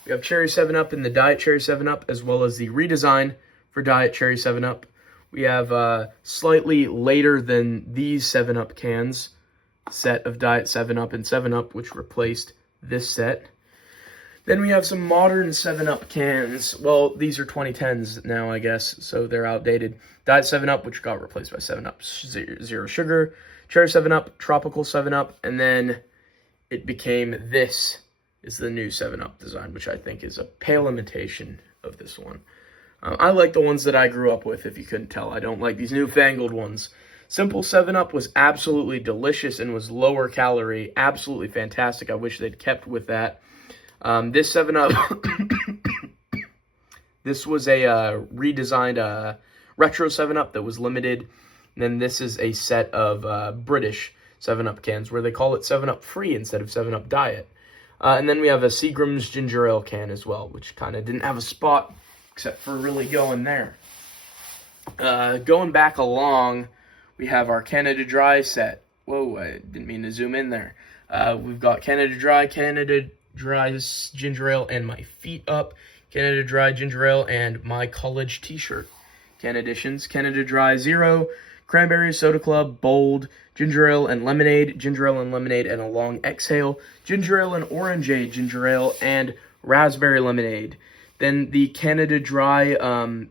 We have Cherry 7-Up and the Diet Cherry 7-Up, as well as the redesign for Diet Cherry 7-Up. We have slightly later than these 7-Up cans, set of Diet 7-Up and 7-Up, which replaced this set. Then we have some modern 7-Up cans. Well, these are 2010s now, I guess, so they're outdated. Diet 7-Up, which got replaced by 7-Up Zero Sugar. Cherry 7-Up, Tropical 7-Up, and then it became this is the new 7-Up design, which I think is a pale imitation of this one. I like the ones that I grew up with, if you couldn't tell. I don't like these newfangled ones. Simple 7-Up was absolutely delicious and was lower calorie, absolutely fantastic. I wish they'd kept with that. This 7-Up, this was a redesigned retro 7-Up that was limited. And then this is a set of British 7-Up cans where they call it 7-Up Free instead of 7-Up Diet. And then we have a Seagram's Ginger Ale can as well, which kind of didn't have a spot except for really going there. Going back along, we have our Canada Dry set. Whoa, I didn't mean to zoom in there. We've got Canada Dry Ginger Ale, and my feet up. Canada Dry Ginger Ale, and my college t-shirt. Can editions. Canada Dry Zero, Cranberry Soda Club, Bold, Ginger Ale and Lemonade, Ginger Ale and Lemonade, and a Long Exhale, Ginger Ale and Orangeade Ginger Ale, and Raspberry Lemonade. Then the Canada Dry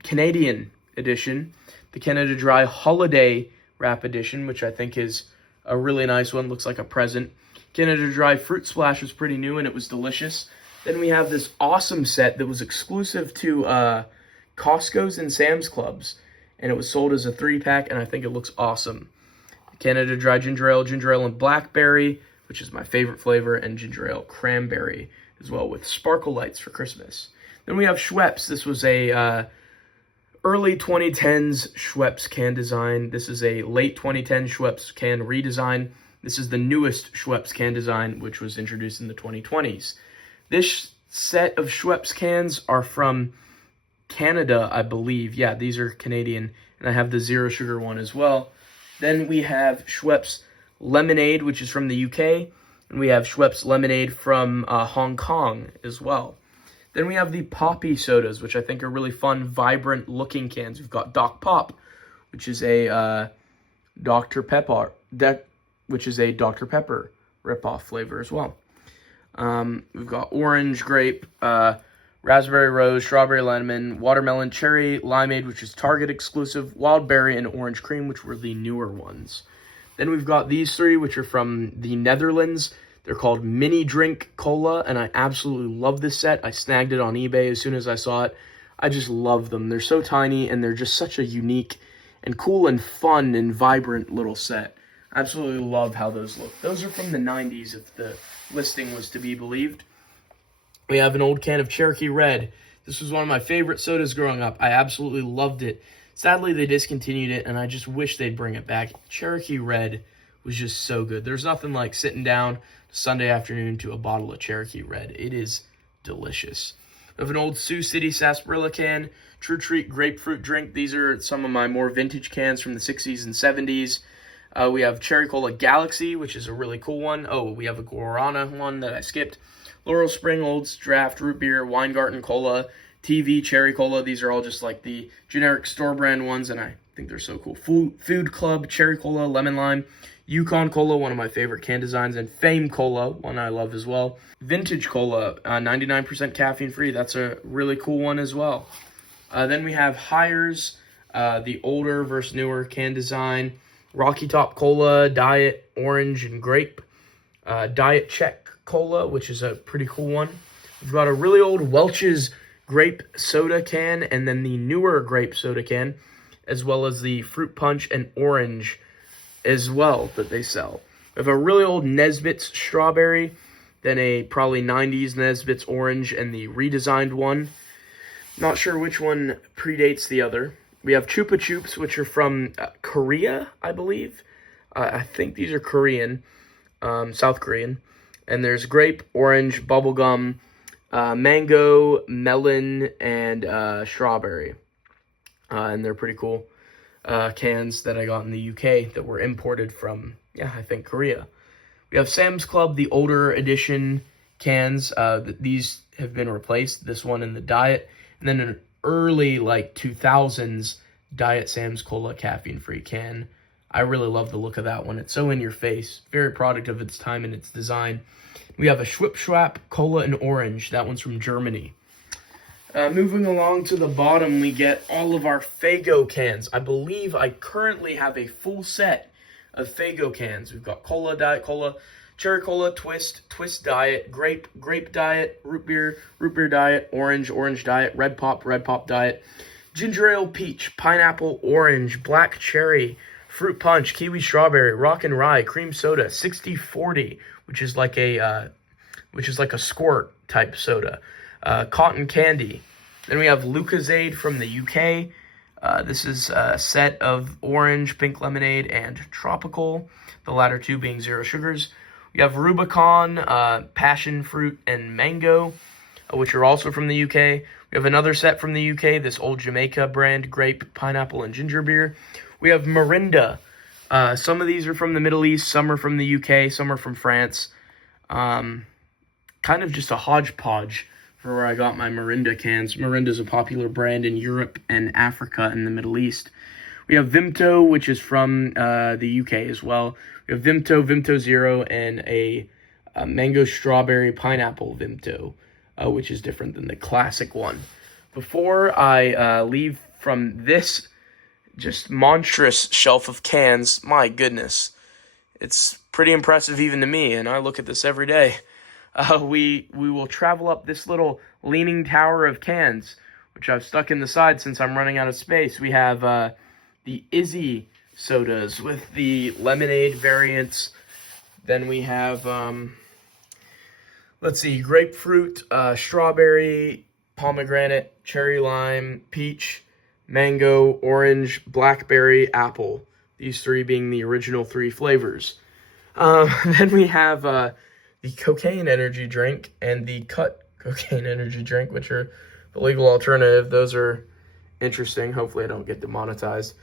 Canadian edition, the Canada Dry Holiday Wrap edition, which I think is a really nice one, looks like a present. Canada Dry Fruit Splash was pretty new and it was delicious. Then we have this awesome set that was exclusive to Costco's and Sam's Clubs, and it was sold as a 3-pack, and I think it looks awesome. Canada Dry Ginger Ale and Blackberry, which is my favorite flavor, and Ginger Ale Cranberry as well, with sparkle lights for Christmas. Then we have Schweppes. This was a early 2010s Schweppes can design. This is a late 2010 Schweppes can redesign. This is the newest Schweppes can design, which was introduced in the 2020s. This set of Schweppes cans are from Canada, I believe. Yeah, these are Canadian, and I have the Zero Sugar one as well. Then we have Schweppes Lemonade, which is from the UK, and we have Schweppes Lemonade from Hong Kong as well. Then we have the Poppy sodas, which I think are really fun, vibrant-looking cans. We've got Doc Pop, which is a Dr. Pepper, which is a Dr. Pepper ripoff flavor as well. We've got orange, grape, raspberry rose, strawberry lemon, watermelon, cherry, limeade, which is Target exclusive, wild berry, and orange cream, which were the newer ones. Then we've got these three, which are from the Netherlands. They're called Mini Drink Cola, and I absolutely love this set. I snagged it on eBay as soon as I saw it. I just love them. They're so tiny, and they're just such a unique and cool and fun and vibrant little set. I absolutely love how those look. Those are from the 90s, if the listing was to be believed. We have an old can of Cherokee Red. This was one of my favorite sodas growing up. I absolutely loved it. Sadly, they discontinued it, and I just wish they'd bring it back. Cherokee Red was just so good. There's nothing like sitting down Sunday afternoon to a bottle of Cherokee Red. It is delicious. We have an old Sioux City Sarsaparilla can, True Treat Grapefruit Drink. These are some of my more vintage cans from the 60s and 70s. We have Cherry Cola Galaxy, which is a really cool one. Oh, we have a Guarana one that I skipped. Laurel Spring Olds Draft Root Beer, Weingarten Cola, TV Cherry Cola. These are all just like the generic store brand ones, and I think they're so cool. Food Club Cherry Cola, Lemon Lime, Yukon Cola, one of my favorite can designs, and Fame Cola, one I love as well. Vintage Cola, 99% caffeine free. That's a really cool one as well. Then we have Hires, the older versus newer can design. Rocky Top Cola, Diet Orange and Grape. Diet Check Cola, which is a pretty cool one. We've got a really old Welch's grape soda can, and then the newer grape soda can, as well as the fruit punch and orange as well that they sell. We have a really old Nesbitt's strawberry, then a probably 90s Nesbitt's orange, and the redesigned one. Not sure which one predates the other. We have Chupa Chups, which are from Korea, I believe. I think these are Korean, South Korean. And there's grape, orange, bubblegum, mango, melon, and strawberry. And they're pretty cool cans that I got in the UK that were imported from, I think Korea. We have Sam's Club, the older edition cans. These have been replaced, this one in the diet. And then an early, 2000s Diet Sam's Cola caffeine-free can. I really love the look of that one. It's so in your face. Very product of its time and its design. We have a Schwip Schwap Cola and Orange. That one's from Germany. Moving along to the bottom, we get all of our Faygo cans. I believe I currently have a full set of Faygo cans. We've got Cola, Diet Cola, Cherry Cola, Twist, Twist Diet, Grape Diet, Root Beer Diet, Orange Diet, Red Pop Diet, Ginger Ale Peach, Pineapple Orange, Black Cherry, Fruit Punch, Kiwi Strawberry, Rock and Rye, Cream Soda, 60/40, which is like a squirt type soda. Cotton Candy. Then we have Lucozade from the UK. This is a set of orange, pink lemonade, and tropical, the latter two being zero sugars. We have Rubicon, passion fruit, and mango, which are also from the UK. We have another set from the UK, this Old Jamaica brand, grape, pineapple, and ginger beer. We have Mirinda. Some of these are from the Middle East, some are from the UK, some are from France. Kind of just a hodgepodge for where I got my Mirinda cans. Mirinda is a popular brand in Europe and Africa and the Middle East. We have Vimto, which is from the UK as well. We have Vimto Zero, and a mango strawberry pineapple Vimto, which is different than the classic one. Before I leave from this just monstrous shelf of cans, my goodness, it's pretty impressive even to me, and I look at this every day. We will travel up this little leaning tower of cans, which I've stuck in the side since I'm running out of space. We have the Izzy sodas with the lemonade variants. Then we have, grapefruit, strawberry, pomegranate, cherry lime, peach, mango, orange, blackberry, apple. These three being the original three flavors. Then we have the cocaine energy drink and the cut cocaine energy drink, which are the legal alternative. Those are interesting. Hopefully I don't get demonetized.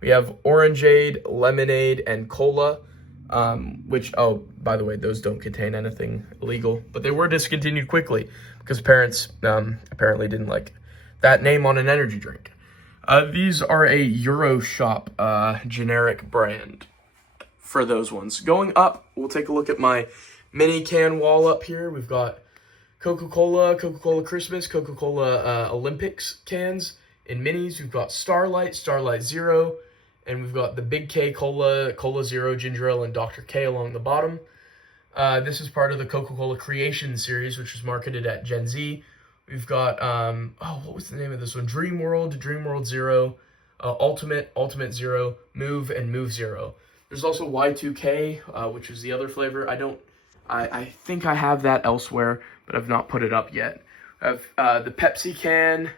We have orangeade, lemonade, and cola, which, by the way, those don't contain anything illegal, but they were discontinued quickly because parents apparently didn't like that name on an energy drink. These are a Euroshop generic brand for those ones. Going up, we'll take a look at my mini can wall up here. We've got Coca-Cola Christmas, Coca-Cola Olympics cans in minis. We've got Starlight Zero, and we've got the Big K Cola, Cola Zero, Ginger Ale, and Dr. K along the bottom. This is part of the Coca-Cola Creation series, which was marketed at Gen Z. We've got, what was the name of this one? Dream World Zero, Ultimate Zero, Move, and Move Zero. There's also Y2K, which is the other flavor. I think I have that elsewhere, but I've not put it up yet. I have the Pepsi Can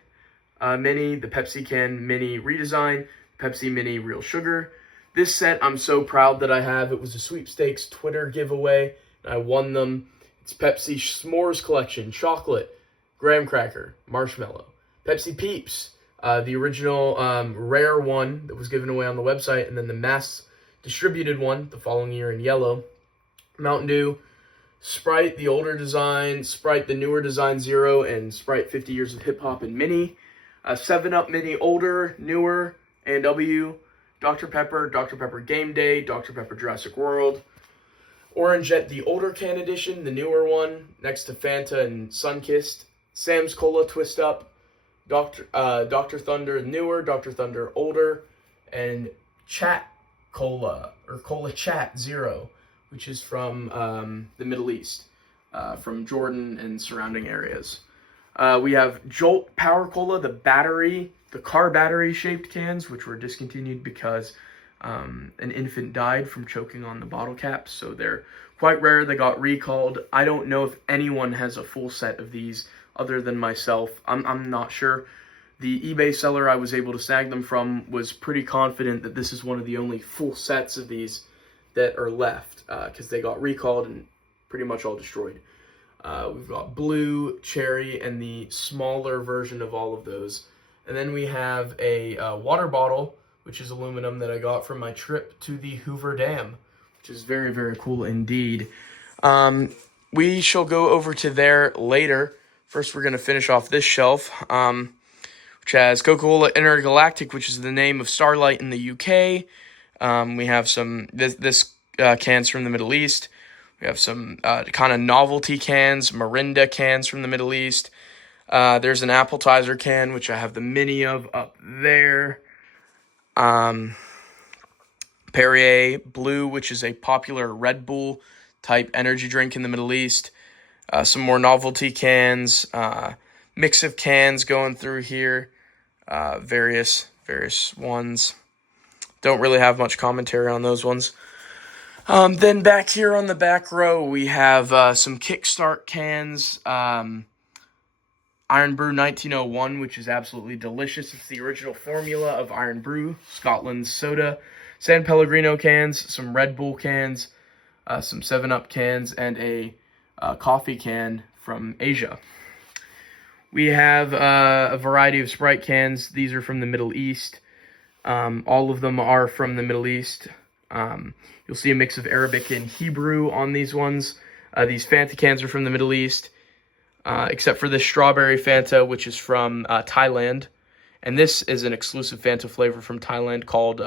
Mini, the Pepsi Can Mini redesign, Pepsi Mini Real Sugar. This set I'm so proud that I have. It was a sweepstakes Twitter giveaway, and I won them. It's Pepsi S'mores Collection, chocolate, graham cracker, marshmallow. Pepsi Peeps, the original rare one that was given away on the website, and then the mass distributed one the following year in yellow. Mountain Dew, Sprite, the older design, Sprite, the newer design Zero, and Sprite 50 Years of Hip Hop and Mini. 7-Up Mini older, newer, A&W, Dr. Pepper Game Day, Dr. Pepper Jurassic World. Orangeette, the older can edition, the newer one, next to Fanta and Sunkissed. Sam's Cola Twist Up, Dr. Thunder newer, Dr. Thunder older, and Chat Cola, or Cola Chat Zero, which is from the Middle East, from Jordan and surrounding areas. We have Jolt Power Cola, the car battery shaped cans, which were discontinued because an infant died from choking on the bottle caps. So they're quite rare. They got recalled. I don't know if anyone has a full set of these other than myself. I'm not sure. The eBay seller I was able to snag them from was pretty confident that this is one of the only full sets of these that are left, because they got recalled and pretty much all destroyed. We've got blue, cherry, and the smaller version of all of those. And then we have a water bottle, which is aluminum, that I got from my trip to the Hoover Dam, which is very, very cool indeed. We shall go over to there later. First, we're going to finish off this shelf, which has Coca-Cola Intergalactic, which is the name of Starlight in the UK. We have some, this cans from the Middle East. We have some kind of novelty cans, Mirinda cans from the Middle East. There's an appetizer can, which I have the mini of up there. Perrier Blue, which is a popular Red Bull type energy drink in the Middle East. Some more novelty cans, mix of cans going through here, various ones. Don't really have much commentary on those ones. Then back here on the back row, we have some Kickstart cans, Iron Brew 1901, which is absolutely delicious. It's the original formula of Iron Brew, Scotland's soda. San Pellegrino cans, some Red Bull cans, some 7-Up cans, and a coffee can from Asia. We have a variety of Sprite cans. These are from the Middle East. All of them are from the Middle East. You'll see a mix of Arabic and Hebrew on these ones. These Fanta cans are from the Middle East, except for this strawberry Fanta, which is from Thailand. And this is an exclusive Fanta flavor from Thailand called,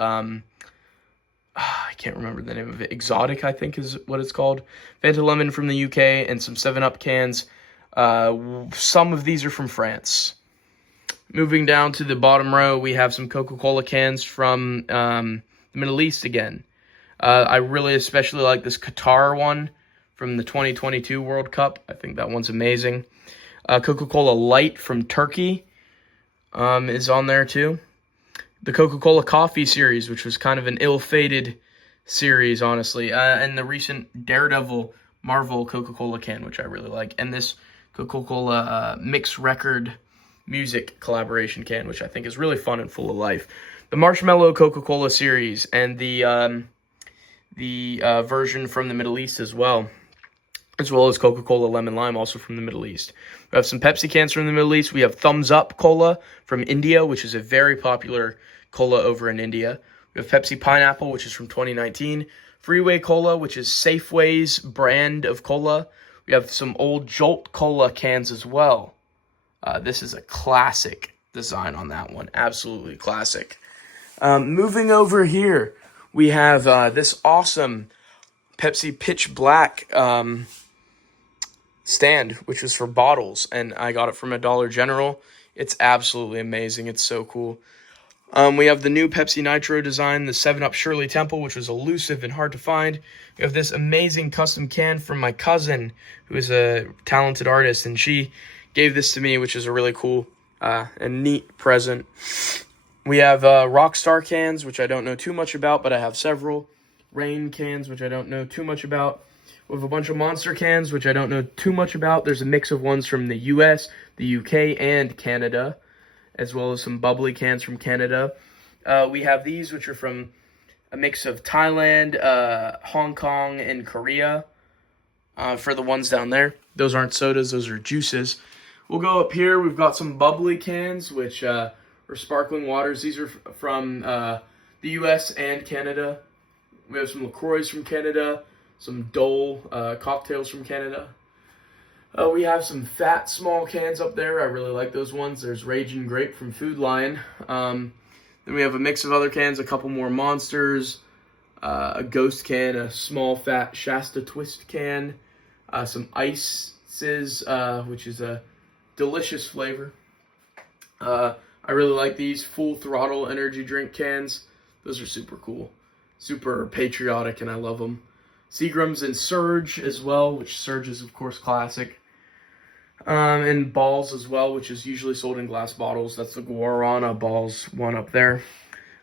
I can't remember the name of it. Exotic, I think is what it's called. Fanta Lemon from the UK, and some 7-Up cans. Some of these are from France. Moving down to the bottom row, we have some Coca-Cola cans from the Middle East again. I really especially like this Qatar one from the 2022 World Cup. I think that one's amazing. Coca-Cola Light from Turkey is on there too. The Coca-Cola Coffee series, which was kind of an ill-fated series, honestly. And the recent Daredevil Marvel Coca-Cola can, which I really like. And this Coca-Cola mix record music collaboration can, which I think is really fun and full of life. The Marshmallow Coca-Cola series, and the version from the Middle East as well as Coca-Cola Lemon Lime, also from the Middle East. We have some Pepsi cans from the Middle East. We have Thumbs Up Cola from India, which is a very popular cola over in India. We have Pepsi Pineapple, which is from 2019. Freeway Cola, which is Safeway's brand of cola. We have some old Jolt Cola cans as well. This is a classic design on that one. Absolutely classic. Moving over here, we have this awesome Pepsi Pitch Black stand, which was for bottles, and I got it from a Dollar General. It's absolutely amazing. It's so cool. We have the new Pepsi Nitro design, the 7-Up Shirley Temple, which was elusive and hard to find. We have this amazing custom can from my cousin, who is a talented artist, and she gave this to me, which is a really cool and neat present. We have Rockstar cans, which I don't know too much about, but I have several. Rain cans, which I don't know too much about. We have a bunch of Monster cans, which I don't know too much about. There's a mix of ones from the US, the UK, and Canada, as well as some bubbly cans from Canada. We have these, which are from a mix of Thailand, Hong Kong, and Korea. For the ones down there, those aren't sodas, those are juices. We'll go up here. We've got some bubbly cans, which are sparkling waters. These are from the US and Canada. We have some LaCroix from Canada, some Dole cocktails from Canada. We have some fat small cans up there. I really like those ones. There's Raging Grape from Food Lion. Then we have a mix of other cans, a couple more Monsters, a Ghost can, a small fat Shasta Twist can, some Ices, which is a delicious flavor. I really like these Full Throttle energy drink cans. Those are super cool, super patriotic, and I love them. Seagram's and Surge as well, which Surge is, of course, classic. And balls as well, which is usually sold in glass bottles. That's the Guarana balls one up there.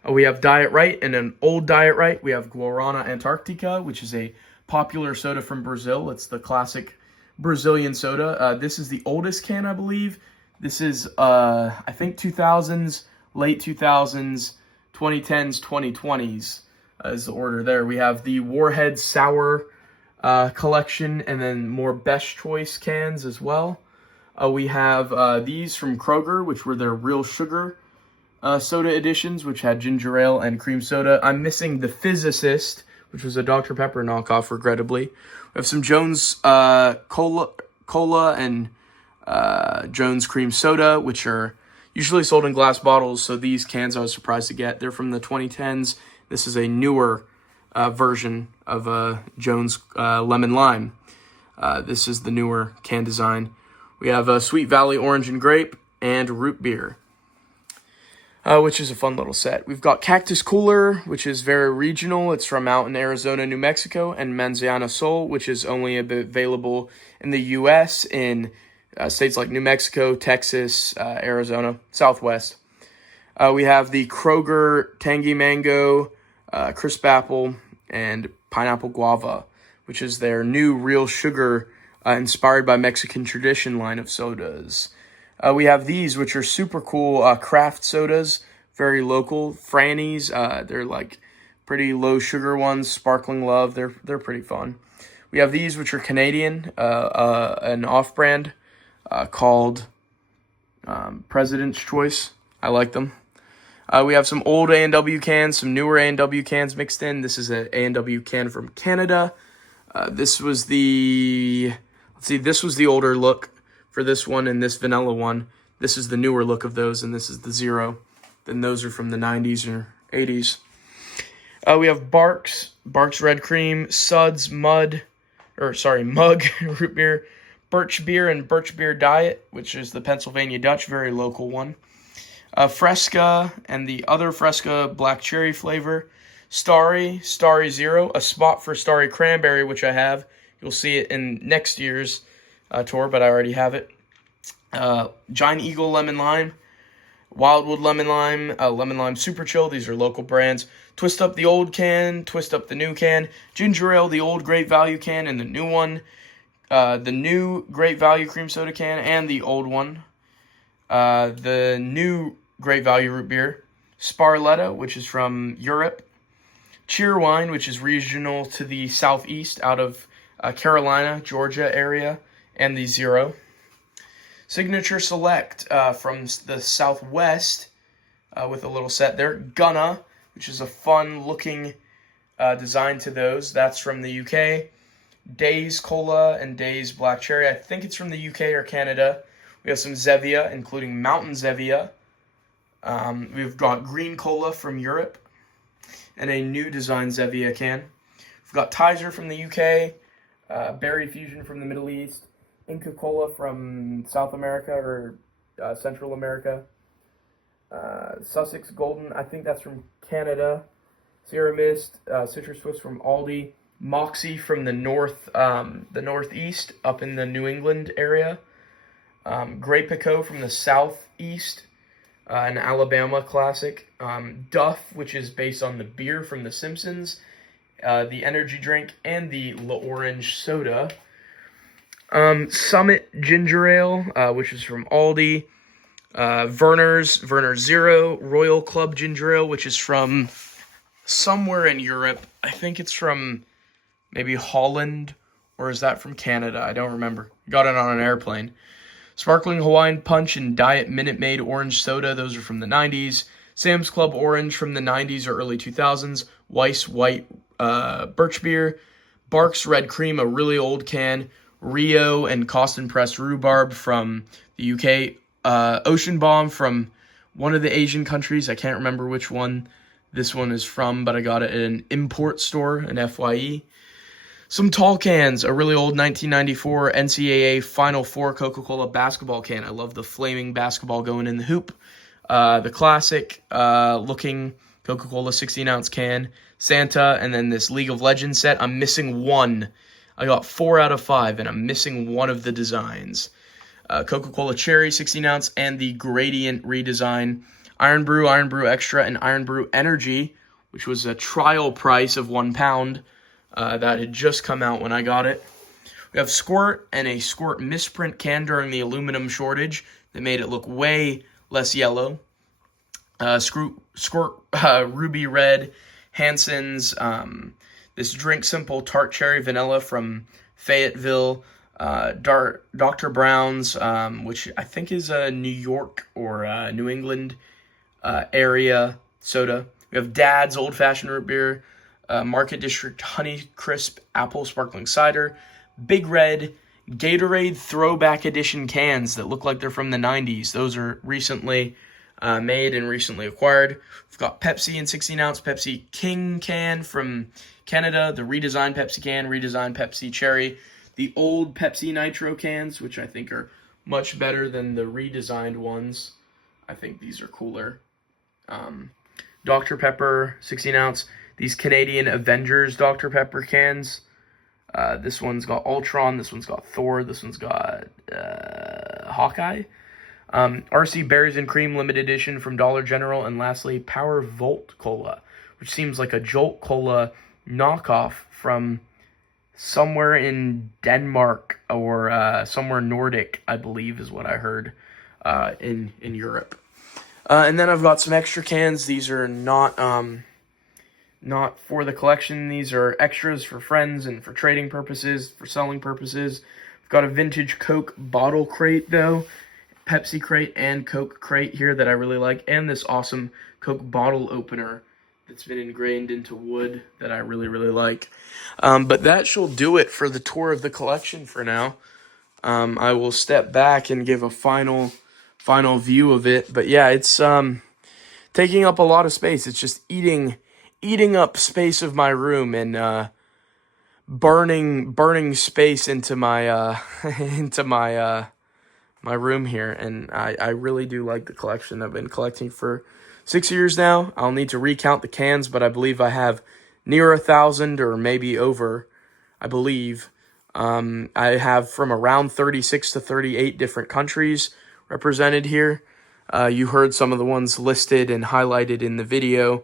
We have Diet Right and an old Diet Right. We have Guarana Antarctica, which is a popular soda from Brazil. It's the classic Brazilian soda. This is the oldest can, I believe. This is, I think, 2000s, late 2000s, 2010s, 2020s is the order there. We have the Warhead Sour collection, and then more Best Choice cans as well. We have these from Kroger, which were their real sugar soda editions, which had ginger ale and cream soda. I'm missing the Physicist, which was a Dr. Pepper knockoff, regrettably. We have some Jones cola and Jones cream soda, which are usually sold in glass bottles. So these cans I was surprised to get. They're from the 2010s. This is a newer version of Jones Lemon Lime. This is the newer can design. We have Sweet Valley Orange and Grape and Root Beer, which is a fun little set. We've got Cactus Cooler, which is very regional. It's from out in Arizona, New Mexico, and Manzana Sol, which is only available in the U.S. in states like New Mexico, Texas, Arizona, Southwest. We have the Kroger Tangy Mango, Crisp Apple, and Pineapple Guava, which is their new real sugar inspired by Mexican tradition line of sodas. We have these, which are super cool craft sodas, very local. Franny's, they're like pretty low sugar ones. Sparkling Love, they're pretty fun. We have these, which are Canadian, an off-brand called President's Choice. I like them. We have some old A&W cans, some newer A&W cans mixed in. This is an A&W can from Canada. This was the older look for this one, and this vanilla one. This is the newer look of those, and this is the zero. Then those are from the 90s or 80s. We have Barks Red Cream, Suds Mug Root Beer, Birch Beer, and Birch Beer Diet, which is the Pennsylvania Dutch, very local one. Fresca and the other Fresca black cherry flavor. Starry Zero, a spot for Starry Cranberry, which I have. You'll see it in next year's tour, but I already have it. Giant Eagle Lemon Lime, Wildwood Lemon Lime Super Chill. These are local brands. Twist Up the old can, Twist Up the new can. Ginger Ale, the old Great Value can, and the new one. The new Great Value Cream Soda can, and the old one. The new Great Value Root Beer. Sparletta, which is from Europe. Cheerwine, which is regional to the southeast out of Carolina, Georgia area, and the Zero. Signature Select from the southwest with a little set there. Gunna, which is a fun-looking design to those. That's from the UK. Days Cola and Days Black Cherry. I think it's from the UK or Canada. We have some Zevia, including Mountain Zevia. We've got Green Cola from Europe and a new design Zevia can. We've got Tizer from the UK, Berry Fusion from the Middle East, Inca Cola from South America or Central America, Sussex Golden, I think that's from Canada, Sierra Mist, Citrus Twist from Aldi, Moxie from the northeast up in the New England area, Grey Pico from the southeast, an Alabama classic, Duff, which is based on the beer from The Simpsons, the energy drink, and the La Orange soda. Summit Ginger Ale, which is from Aldi. Werner's Zero Royal Club Ginger Ale, which is from somewhere in Europe. I think it's from maybe Holland, or is that from Canada? I don't remember. Got it on an airplane. Sparkling Hawaiian Punch and Diet Minute Maid Orange Soda, those are from the 90s. Sam's Club Orange from the 90s or early 2000s. Weiss White Birch Beer. Barks Red Cream, a really old can. Rio and Costin Pressed Rhubarb from the UK. Ocean Bomb from one of the Asian countries. I can't remember which one this one is from, but I got it at an import store, an FYE. Some tall cans, a really old 1994 NCAA Final Four Coca-Cola basketball can. I love the flaming basketball going in the hoop. The classic looking Coca-Cola 16-ounce can. Santa, and then this League of Legends set. I'm missing one. I got 4 out of 5, and I'm missing one of the designs. Coca-Cola Cherry 16 ounce, and the Gradient redesign. Iron Brew Extra, and Iron Brew Energy, which was a trial price of £1 that had just come out when I got it. We have Squirt and a Squirt misprint can during the aluminum shortage that made it look way less yellow. Squirt Ruby Red, Hanson's, this Drink Simple Tart Cherry Vanilla from Fayetteville, Dr. Brown's, which I think is a New York or New England area soda. We have Dad's Old Fashioned Root Beer, Market District Honey Crisp Apple Sparkling Cider, Big Red, Gatorade Throwback Edition cans that look like they're from the 90s. Those are recently made and recently acquired. We've got Pepsi in 16 ounce, Pepsi King can from Canada, the redesigned Pepsi can, redesigned Pepsi Cherry, the old Pepsi Nitro cans, which I think are much better than the redesigned ones. I think these are cooler. Dr. Pepper 16 ounce, these Canadian Avengers Dr. Pepper cans. This one's got Ultron, this one's got Thor, this one's got Hawkeye. RC Berries and Cream Limited Edition from Dollar General, and lastly, Power Volt Cola, which seems like a Jolt Cola knockoff from somewhere in Denmark or somewhere Nordic, I believe is what I heard in Europe. And then I've got some extra cans. These are not for the collection. These are extras for friends and for trading purposes, for selling purposes. I've got a vintage Coke bottle crate, though. Pepsi crate and Coke crate here that I really like. And this awesome Coke bottle opener that's been ingrained into wood that I really, really like. But that shall do it for the tour of the collection for now. I will step back and give a final view of it. But yeah, it's taking up a lot of space. It's just eating up space of my room and burning space into my my room here. And I really do like the collection. I've been collecting for 6 years now. I'll need to recount the cans, but I believe I have near 1,000 or maybe over, I believe. I have from around 36 to 38 different countries represented here. You heard some of the ones listed and highlighted in the video.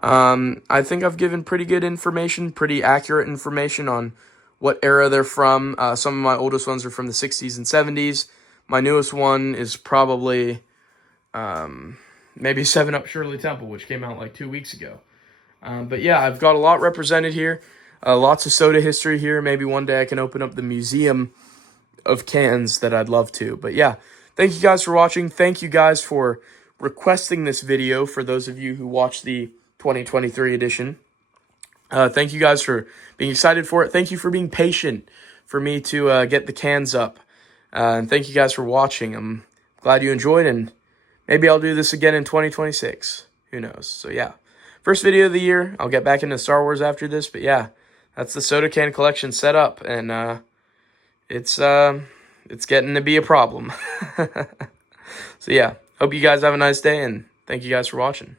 I think I've given pretty good information, pretty accurate information on what era they're from. Some of my oldest ones are from the 60s and 70s. My newest one is probably maybe 7-Up Shirley Temple, which came out like 2 weeks ago. But yeah, I've got a lot represented here. Lots of soda history here. Maybe one day I can open up the museum of cans that I'd love to. But yeah, thank you guys for watching. Thank you guys for requesting this video for those of you who watched the 2023 edition. Thank you guys for being excited for it. Thank you for being patient for me to get the cans up. And thank you guys for watching. I'm glad you enjoyed, and maybe I'll do this again in 2026. Who knows? So yeah, first video of the year. I'll get back into Star Wars after this, but yeah, that's the soda can collection set up, and it's getting to be a problem. So yeah, hope you guys have a nice day, and thank you guys for watching.